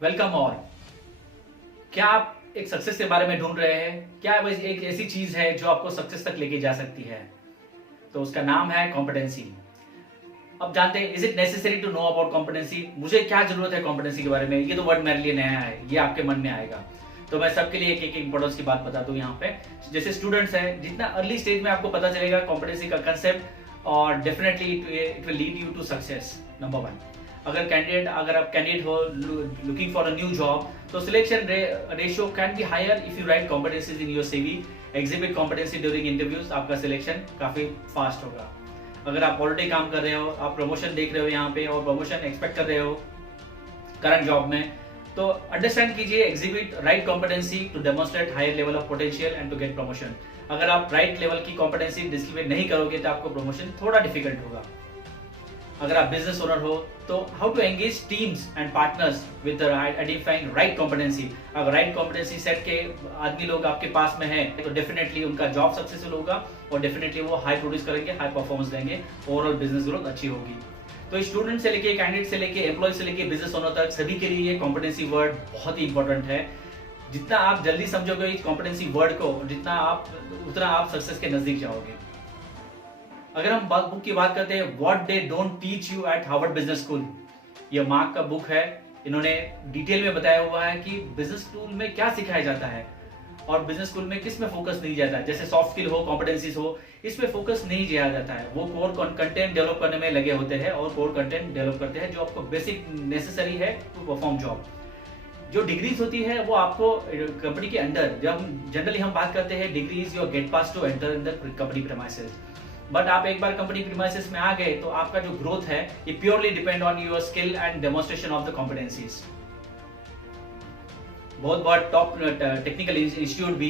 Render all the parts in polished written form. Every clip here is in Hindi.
Welcome all. क्या आप एक सक्सेस के बारे में ढूंढ रहे हैं? क्या वह एक ऐसी चीज है जो आपको सक्सेस तक लेके जा सकती है? तो उसका नाम है कॉम्पिटेंसी। अब जानते हैं, is it necessary to know about competency? मुझे क्या जरूरत है कॉम्पिटेंसी के बारे में? ये तो वर्ड मेरे लिए नया है, ये आपके मन में आएगा। तो मैं सबके लिए एक एक इंपॉर्टेंस की बात बता दूं यहाँ पे। जैसे स्टूडेंट्स हैं, जितना अर्ली स्टेज में आपको पता चलेगा कॉम्पिटेंसी का कंसेप्ट, और definitely it will lead you to success. Number one, अगर आप कैंडिडेट हो looking for a new job, तो selection ratio can be higher if you write competencies in your CV, exhibit competency during interviews. आपका सिलेक्शन काफी फास्ट होगा। अगर आप ऑलरेडी काम कर रहे हो, आप प्रमोशन देख रहे हो यहाँ पे और प्रमोशन एक्सपेक्ट कर रहे हो करंट जॉब में, तो अंडरस्टैंड कीजिए, exhibit right competency to demonstrate higher level of potential and to get promotion. अगर आप राइट लेवल की कॉम्पिटेंसी डिस्प्ले नहीं करोगे तो आपको प्रमोशन थोड़ा डिफिकल्ट होगा। अगर आप बिजनेस ओनर हो तो how to engage teams and partners with identifying right competency. अगर राइट कॉम्पिटेंसी सेट के आदमी लोग आपके पास में है तो डेफिनेटली उनका जॉब सक्सेसफुल होगा और डेफिनेटली वो हाई प्रोड्यूस करेंगे, हाई परफॉर्मेंस देंगे, ओवरऑल बिजनेस ग्रोथ अच्छी होगी। तो स्टूडेंट से लेके, कैंडिडेट से लेके, एम्प्लॉय से लेके बिजनेस ओनर तक सभी के लिए ये कॉम्पिटेंसी वर्ड बहुत ही इंपॉर्टेंट है। जितना आप जल्दी समझोगे इस कॉम्पिटेंसी वर्ड को, उतना आप सक्सेस के नजदीक जाओगे। अगर हम बुक की बात करते हैं, what they don't teach you eight Harvard business school, ये मार्क का बुक है। इन्होंने डिटेल में बताया हुआ है कि बिजनेस स्कूल में क्या सिखाया जाता है और बिजनेस स्कूल में किस में फोकस नहीं जाता है। जैसे सॉफ्ट स्किल हो, कॉम्पिटेंसीज हो, इसमें फोकस नहीं किया जाता है। वो कोर कंटेंट डेवलप करने में लगे होते हैं और कोर कंटेंट डेवलप करते हैं जो आपको बेसिक नेसेसरी है टू परफॉर्म जॉब। जो डिग्रीज होती है वो आपको कंपनी के अंदर, जब जनरली हम बात करते हैं degrees your gate pass to enter in the company premises, but आप एक बार कंपनी प्रीमाइसेस में आ गए तो आपका जो ग्रोथ है ये purely depend on your skill and demonstration of the competencies. बहुत टॉप टेक्निकल इंस्टीट्यूट भी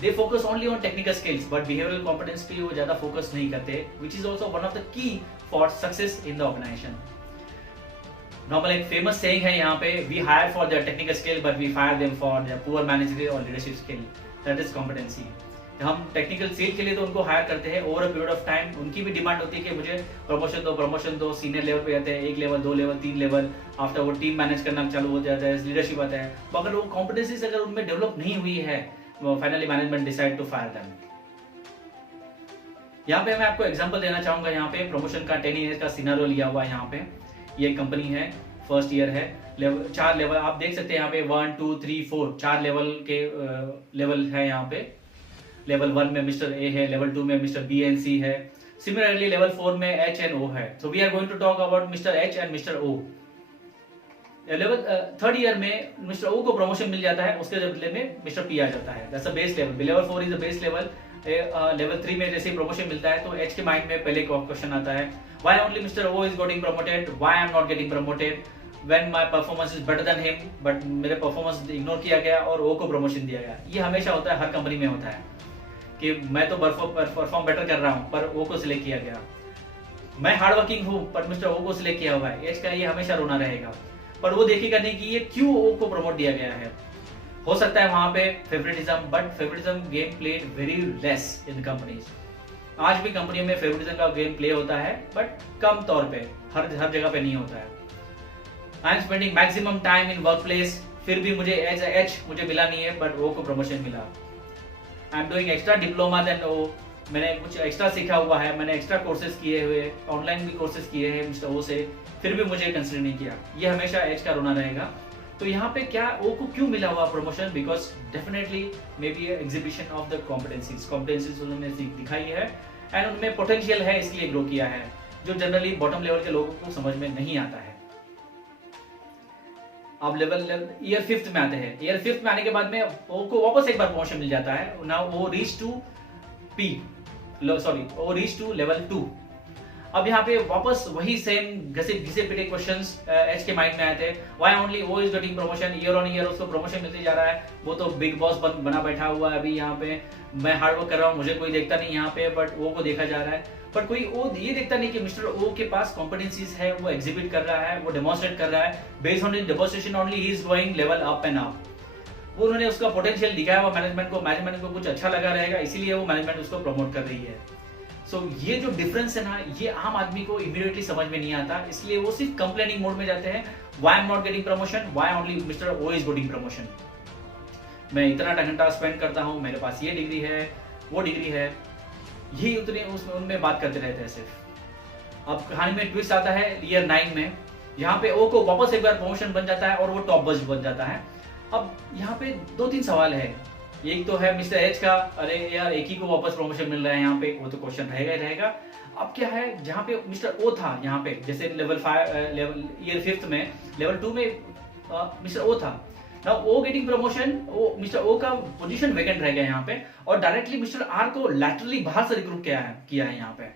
they focus only on technical skills, but behavioural competence पे वो ज्यादा फोकस नहीं करते, which is also one of the key for success in the organisation. Normal एक फेमस सेइंग है यहाँ पे, we hire for their technical skill but we fire them for their poor managerial और leadership skill. That is competency. हम टेक्निकल सेल के लिए तो उनको हायर करते हैं, over a period of time उनकी भी डिमांड होती है कि मुझे प्रमोशन दो, सीनियर लेवल पे जाते हैं, 1 लेवल, 2 लेवल, 3 लेवल, आफ्टर वो टीम मैनेज करना चालू हो जाता है, लीडरशिप आता है। तो अगर वो कॉम्पिटेंसीज अगर उनमें डेवलप नहीं हुई है, finally management decide to fire them. यहाँ पे मैं आपको एग्जांपल देना चाहूंगा। यहाँ पे प्रमोशन का 10 ईयर का सिनेरियो लिया हुआ है। यहाँ पे ये कंपनी है, फर्स्ट ईयर है, 4 लेवल आप देख सकते हैं यहाँ पे, 1 2 3 4 4 लेवल के लेवल है। यहाँ पे लेवल 1 में मिस्टर ए है, लेवल 2 में मिस्टर बी एंड सी है, सिमिलरली लेवल 4 में एच एंड ओ है। So we are going to talk about mister H and mister O. Level 3rd year में मिस्टर ओ को प्रमोशन मिल जाता है, उसके बदले में मिस्टर पी आ जाता है। That's a base level. Level 4 is a base level. Level 3 में जैसे प्रमोशन मिलता है तो एच के माइंड में पहले क्वेश्चन आता है, why only mister O is getting promoted, why I am not getting promoted, when my performance is better than him, but मेरे परफॉर्मेंस इग्नोर किया गया और ओ को प्रमोशन दिया गया। ये हमेशा होता है, हर कंपनी में होता है कि मैं तो परफॉर्म बेटर कर रहा हूं पर ओ को सिलेक्ट किया गया। मैं हार्ड वर्किंग हूं पर मिस्टर ओ को सिलेक्ट किया हुआ है। एच का ये हमेशा रोना रहेगा, पर वो देखेगा नहीं कि ये क्यों ओ को प्रमोट दिया गया है। हो सकता है वहां पे favouritism, but favouritism game played very less in companies. आज भी कंपनियों में फेवरेटिज्म का गेम प्ले होता है, बट कम तौर पे, हर जगह पे नहीं होता है। I am spending maximum time in work place, फिर भी मुझे एज एच मुझे मिला नहीं है, बट ओ को प्रमोशन मिला। I am doing extra diploma then ओ, मैंने कुछ एक्स्ट्रा सीखा हुआ है, मैंने एक्स्ट्रा कोर्सेज किए हुए, ऑनलाइन भी कोर्सेज किए हैं मिस्टर ओ से, फिर भी मुझे कंसिडर नहीं किया। ये हमेशा एच का रोना रहेगा। तो यहाँ पे क्या ओ को क्यों मिला हुआ promotion? Because definitely may be exhibition of the competencies उन्होंने दिखाई है एंड उनमें पोटेंशियल है, इसलिए ग्रो किया है, जो जनरली बॉटम लेवल के लोगों को समझ में नहीं आता है। अब लेवल ईयर 5th में आते हैं। ईयर 5th में आने के बाद में ओ को वापस एक बार प्रमोशन मिल जाता है। नाउ वो रीच टू लेवल 2। अब यहाँ पे वापस वही सेम घिसे पिटे क्वेश्चंस एच के माइंड में आए थे, why only O is getting promotion, year on year उसको प्रमोशन मिलते जा रहा है, वो तो बिग बॉस बना बैठा हुआ है अभी यहाँ पे, मैं हार्ड वर्क कर रहा हूँ, मुझे कोई देखता नहीं यहाँ पे, बट ओ को देखा जा रहा है। पर कोई ओ ये देखता नहीं कि मिस्टर ओ के पास कॉम्पिटेंसीज है, वो एग्जिबिट कर रहा है, वो डेमोन्स्ट्रेट कर रहा है, based on his demonstration only he is going level up and up. वो उन्होंने उसका पोटेंशियल दिखाया हुआ मैनेजमेंट को कुछ अच्छा लगा रहेगा, इसीलिए वो मैनेजमेंट उसको प्रमोट कर रही है। सो ये जो डिफरेंस है ना, ये आम आदमी को इमीडिएटली समझ में नहीं आता, इसलिए वो सिर्फ कंप्लेनिंग मोड में जाते हैं, why I am not getting promotion, why only mister O is getting promotion, मैं इतना घंटा स्पेंड करता हूँ, मेरे पास ये डिग्री है, वो डिग्री है, यही उतने उसमें उनमें बात करते रहते हैं सिर्फ। अब कहानी में ट्विस्ट आता है ईयर 9 में, यहाँ पे ओ को वापस एक बार प्रमोशन बन जाता है और वो टॉप बज बन जाता है। अब यहाँ पे 2-3 सवाल है, एक तो है मिस्टर एच का, अरे यार एक ही को वापस प्रमोशन मिल रहा है यहाँ पे, वो तो क्वेश्चन रहेगा ही रहेगा। अब क्या है, जहाँ पे मिस्टर ओ था, यहाँ पे जैसे लेवल 5 लेवल ईयर 5 में, लेवल 2 में मिस्टर ओ था, नाउ ओ गेटिंग प्रमोशन, वो मिस्टर ओ का पोजीशन वैकेंट रह गया यहाँ पे, और डायरेक्टली मिस्टर आर को लैटरली बाहर से रिक्रूट किया है यहाँ पे।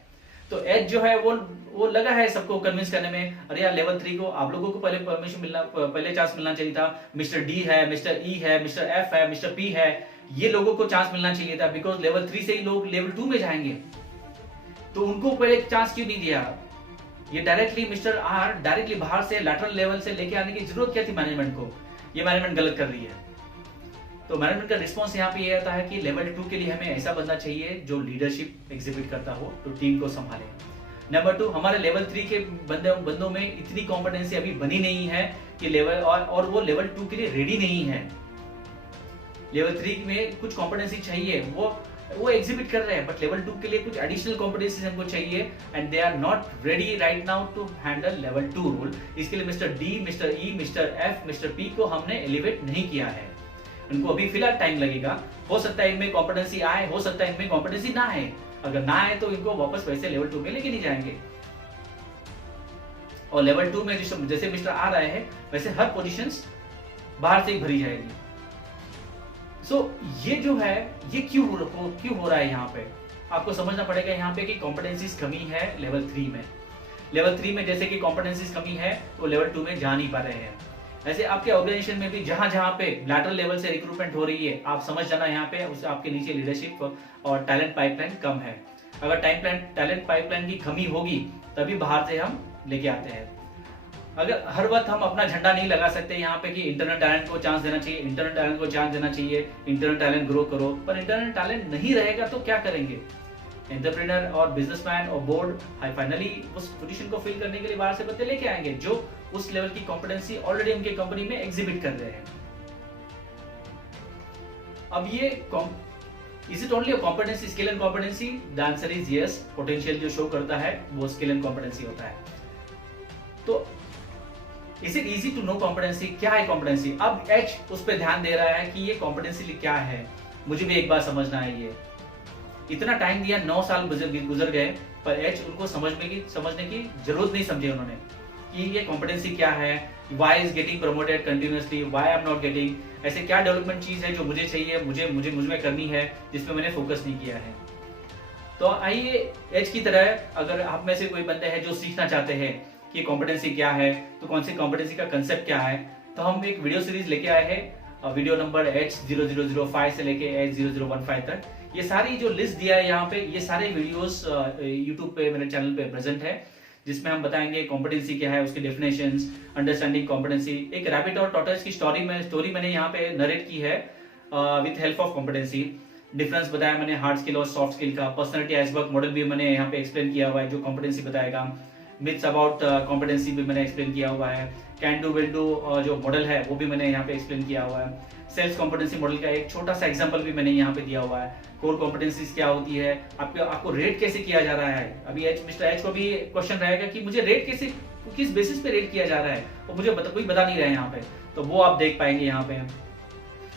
तो एच जो है वो लगा है सबको कन्विंस करने में, अरे यार लेवल 3 को आप लोगों को पहले परमिशन मिलना, पहले चांस मिलना चाहिए था, मिस्टर डी है, मिस्टर ई है, मिस्टर एफ है, मिस्टर पी है, ये लोगों को चांस मिलना चाहिए था, बिकॉज लेवल 3 से ही लोग लेवल 2 में जाएंगे, तो उनको पहले चांस क्यों नहीं दिया? ये डायरेक्टली मिस्टर आर डायरेक्टली बाहर से लैटरल लेवल से लेके आने की जरूरत क्या थी मैनेजमेंट को? ये मैनेजमेंट गलत कर रही है। तो मैनेजमेंट का रिस्पॉन्स यहाँ पे ये आता है कि लेवल 2 के लिए हमें ऐसा बंदा चाहिए जो लीडरशिप एग्जिबिट करता हो, तो टीम को संभाले। नंबर 2, हमारे लेवल 3 के बंदों में इतनी कॉम्पिटेंसी अभी बनी नहीं है कि लेवल और वो लेवल 2 के लिए रेडी नहीं है। लेवल 3 में कुछ कॉम्पिटेंसी चाहिए, वो एग्जिबिट कर रहे हैं, बट लेवल 2 के लिए कुछ एडिशनल कॉम्पिटेंसी हमको चाहिए, and they are not ready right now to handle level 2 role. इसके लिए mister D, mister E, mister F, mister P को हमने एलिवेट नहीं किया है, उनको अभी फिलहाल टाइम लगेगा। हो सकता है इनमें कॉम्पिटेंसी आए, हो सकता है इनमें कॉम्पिटेंसी ना आए, अगर ना आए तो इनको वापस वैसे लेवल 2 में लेके नहीं जाएंगे। और लेवल 2 में जैसे मिस्टर आ रहे हैं वैसे हर पोजीशंस बाहर से ही भरी जाएगी। सो ये जो है ये क्यों हो रहा है यहाँ पे, आपको समझना पड़ेगा यहाँ पे कि कॉम्पिटेंसीज कमी है लेवल 3 में। लेवल 3 में जैसे कि कॉम्पिटेंसीज कमी है तो लेवल 2 में जा नहीं पा रहे हैं। ऐसे आपके ऑर्गेनाइजेशन में भी जहां जहां पे लैटरल लेवल से रिक्रूटमेंट हो रही है, आप समझ जाना यहाँ पे उस आपके नीचे लीडरशिप और टैलेंट पाइपलाइन कम है। अगर टैलेंट पाइपलाइन की कमी होगी तभी बाहर से हम लेके आते हैं। अगर हर वक्त हम अपना झंडा नहीं लगा सकते यहाँ पे कि इंटरनल टैलेंट को चांस देना चाहिए, इंटरनल टैलेंट को चांस देना चाहिए, इंटरनल टैलेंट ग्रो करो, पर इंटरनल टैलेंट नहीं रहेगा तो क्या करेंगे? एंटरप्रेन्योर और बिजनेसमैन और बोर्ड फाइनली उस पोजीशन को फिल करने के लिए बाहर से बंदे लेके आएंगे जो उस लेवल की कॉम्पिटेंसी ऑलरेडी उनके कंपनी में एग्जिबिट कर रहे हैं। अब ये is it only a competency, skill and competency? The answer is yes. Potential जो शो करता है वो स्किल एंड कॉम्पिटेंसी होता है। तो is it easy to know competency? क्या है कॉम्पिटेंसी? अब एच उस पर ध्यान दे रहा है कि ये कॉम्पिटेंसी क्या है, मुझे भी एक बार समझना है। ये इतना टाइम दिया, 9 साल गुजर गए, पर एच उनको समझने की जरूरत नहीं समझे उन्होंने कि ये कॉम्पिटेंसी क्या है, why is getting promoted continuously, why I am not getting, ऐसे क्या डेवलपमेंट चीज है जो मुझे चाहिए, मुझ में करनी है, जिसमें मैंने फोकस नहीं किया है। तो आइए एच की तरह अगर आप में से कोई बंदे हैं जो सीखना चाहते हैं कि कॉम्पिटेंसी क्या है, तो कौन सी कॉम्पिटेंसी का कंसेप्ट क्या है, तो हम एक वीडियो सीरीज लेके आए हैं, वीडियो नंबर H0005 से लेके H0015 तक। ये सारी जो लिस्ट दिया है यहाँ पे, ये सारे वीडियोस यूट्यूब पे मेरे चैनल पे प्रेजेंट है, जिसमें हम बताएंगे कॉम्पिटेंसी क्या है, उसके डेफिनेशंस, अंडरस्टैंडिंग कॉम्पिटेंसी। एक रैबिट और टॉर्टोइज की स्टोरी मैंने यहाँ पे नरेट की है with help of competency. Difference बताया मैंने हार्ड स्किल और सॉफ्ट स्किल का। पर्सनालिटी आइसबर्ग मॉडल भी मैंने यहाँ पे एक्सप्लेन किया हुआ है जो कॉम्पिटेंसी बताएगा। मिथ्स अबाउट कॉम्पिटेंसी भी मैंने एक्सप्लेन किया हुआ है। कैन डू विल डू जो मॉडल है वो भी मैंने यहाँ पे एक्सप्लेन किया हुआ है। सेल्स कॉम्पिटेंसी मॉडल का एक छोटा सा एग्जांपल भी मैंने यहाँ पे दिया हुआ है। कोर कॉम्पिटेंसीज क्या होती है, आपको रेट कैसे किया जा रहा है। अभी मिस्टर एच को भी क्वेश्चन रहेगा कि मुझे रेट कैसे, किस बेसिस पे रेट किया जा रहा है, और मुझे कोई बता नहीं रहा है यहाँ पे, तो वो आप देख पाएंगे यहाँ पे।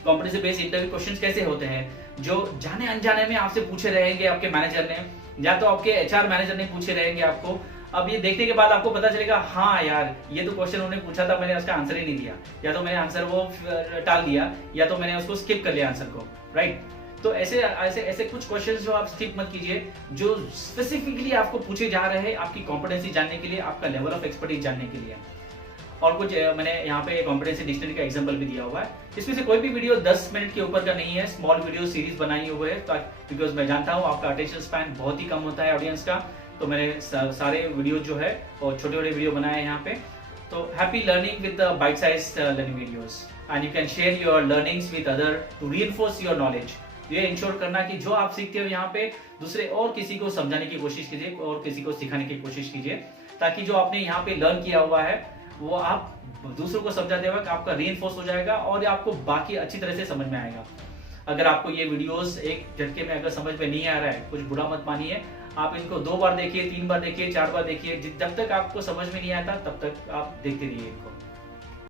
कॉम्पिटेंसी बेस्ड इंटरव्यू क्वेश्चंस कैसे होते हैं, जो जाने अनजाने में आपसे पूछे रहेंगे आपके मैनेजर ने, या तो आपके एचआर मैनेजर ने पूछे रहेंगे आपको। अब ये देखने के बाद आपको पता चलेगा हाँ यार ये तो क्वेश्चन उन्होंने पूछा था, मैंने उसका आंसर ही नहीं दिया, या तो मैंने आंसर वो टाल दिया, या तो मैंने उसको स्किप कर लिया आंसर को, राइट। तो ऐसे कुछ क्वेश्चंस जो आप स्किप मत कीजिए, जो स्पेसिफिकली आपको पूछे जा रहे हैं आपकी कॉम्पिटेंसी जानने के लिए, आपका लेवल ऑफ एक्सपर्टीज जानने के लिए। और कुछ मैंने यहाँ पे कॉम्पिटेंसी डिक्शनरी का एग्जांपल भी दिया हुआ है। इसमें से कोई भी वीडियो 10 मिनट के ऊपर का नहीं है, स्मॉल वीडियो सीरीज बनाई हुई है, बिकॉज मैं जानता हूँ आपका अटेंशन स्पैन बहुत ही कम होता है ऑडियंस का, तो मैंने सारे वीडियो जो है और छोटे छोटे वीडियो बनाए हैं यहाँ पे। तो happy learning with bite size learning videos, and you can share your learnings with other to reinforce your knowledge. ये इंश्योर करना कि जो आप सीखते हो यहाँ पे दूसरे और किसी को समझाने की कोशिश कीजिए और किसी को सिखाने की कोशिश कीजिए, ताकि जो आपने यहाँ पे लर्न किया हुआ है वो आप दूसरों को समझाते वक्त आपका रीइंफोर्स हो जाएगा और आपको बाकी अच्छी तरह से समझ में आएगा। अगर आपको ये वीडियोस एक झटके में अगर समझ में नहीं आ रहा है, कुछ बुरा मत मानिए, आप इनको 2 बार देखिए, 3 बार देखिए, 4 बार देखिए, जब तक आपको समझ में नहीं आता तब तक आप देखते रहिए इनको।